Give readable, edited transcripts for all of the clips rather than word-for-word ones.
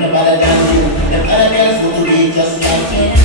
them better than you. Them other girls want to be just like you.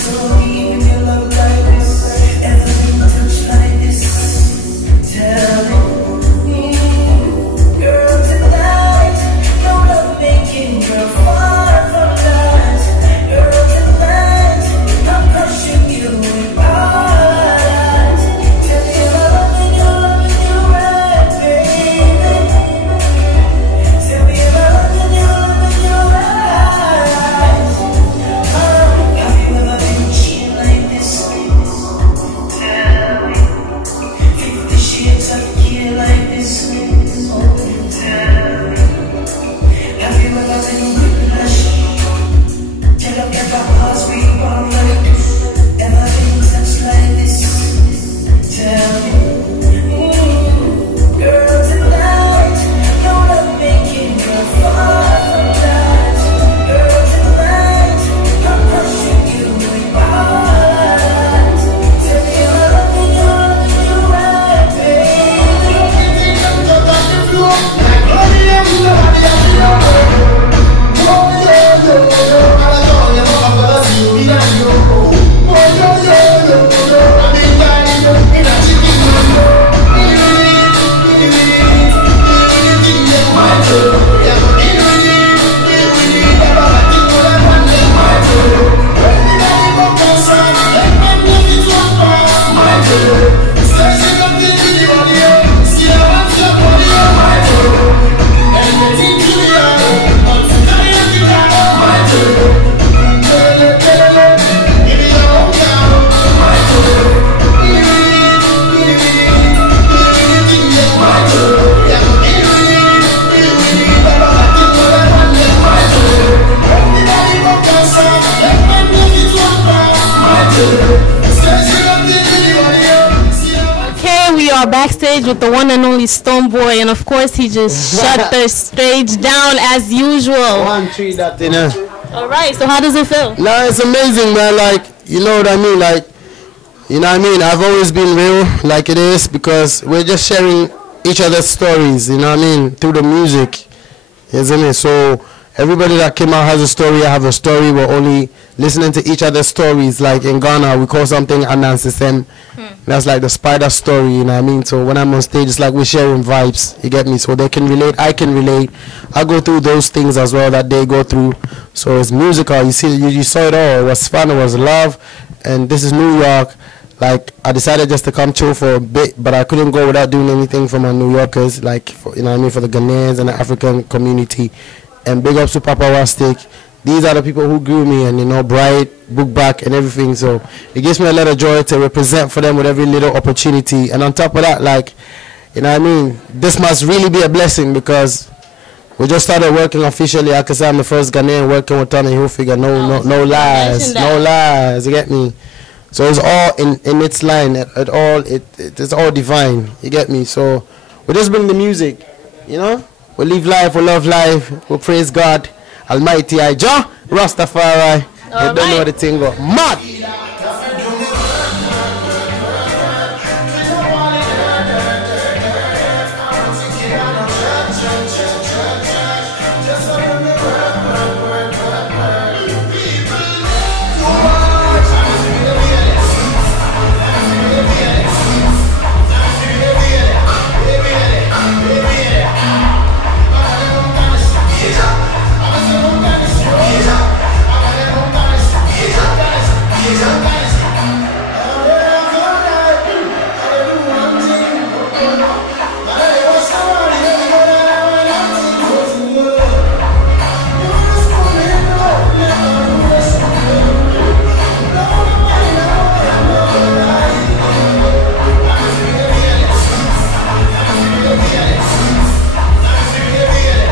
So are backstage with the one and only Stonebwoy, and of course he just shut the stage down as usual. One tree that dinner. Alright, so how does it feel? No, it's amazing, man. Like, you know what I mean? Like, you know what I mean? I've always been real, like it is, because we're just sharing each other's stories, you know what I mean? Through the music, isn't it? So everybody that came out has a story. I have a story. We're only listening to each other's stories. Like in Ghana, we call something S.I.N. That's like the spider story, you know what I mean? So when I'm on stage, it's like we're sharing vibes, you get me? So they can relate, I can relate. I go through those things as well that they go through. So it's musical. You see, you saw it all. It was fun. It was love. And this is New York. Like, I decided just to come chill for a bit, but I couldn't go without doing anything for my New Yorkers, like, for, you know what I mean, for the Ghanaians and the African community. And big ups to Papa Wastik. These are the people who grew me, and, you know, Bright, Book Back, and everything. So it gives me a lot of joy to represent for them with every little opportunity. And on top of that, like, you know what I mean, this must really be a blessing, because we just started working officially. I can say I'm the first Ghanaian working with Tommy Hilfiger. No lies. No lies. You get me? So it's all in its line. It's all divine. You get me? So we just bring the music, you know? We live life, we love life, we praise God, Almighty Jah, Rastafari. You don't know what the thing go. Mad!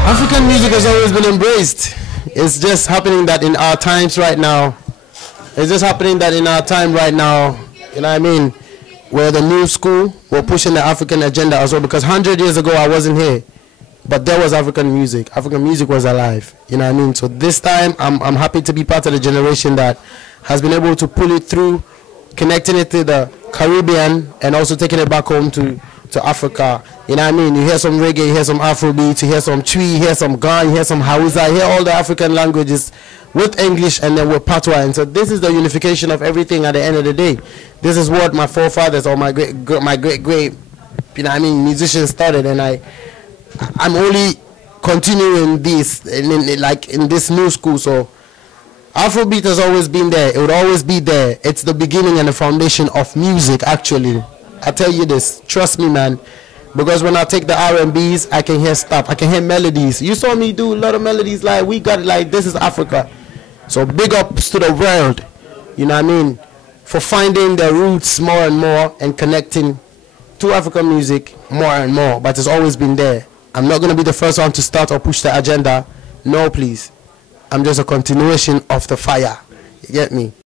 African music has always been embraced. It's just happening that in our times right now. It's just happening that in our time right now, you know what I mean? We're the new school, we're pushing the African agenda as well, because 100 years ago I wasn't here, but there was African music. African music was alive, you know what I mean? So this time I'm happy to be part of the generation that has been able to pull it through, connecting it to the Caribbean and also taking it back home to Africa. You know what I mean? You hear some reggae, you hear some Afrobeat, you hear some Twi, you hear some Ghan, you hear some Hausa, you hear all the African languages with English and then with Patois. And so this is the unification of everything at the end of the day. This is what my forefathers or my great, you know what I mean, musicians started, and I'm only continuing this in this new school. So Afrobeat has always been there. It would always be there. It's the beginning and the foundation of music, actually. I tell you this, trust me, man, because when I take the R&Bs, I can hear stuff, I can hear melodies. You saw me do a lot of melodies, like we got it, like this is Africa. So big ups to the world, you know what I mean, for finding their roots more and more and connecting to African music more and more. But it's always been there. I'm not going to be the first one to start or push the agenda. No, please. I'm just a continuation of the fire. You get me?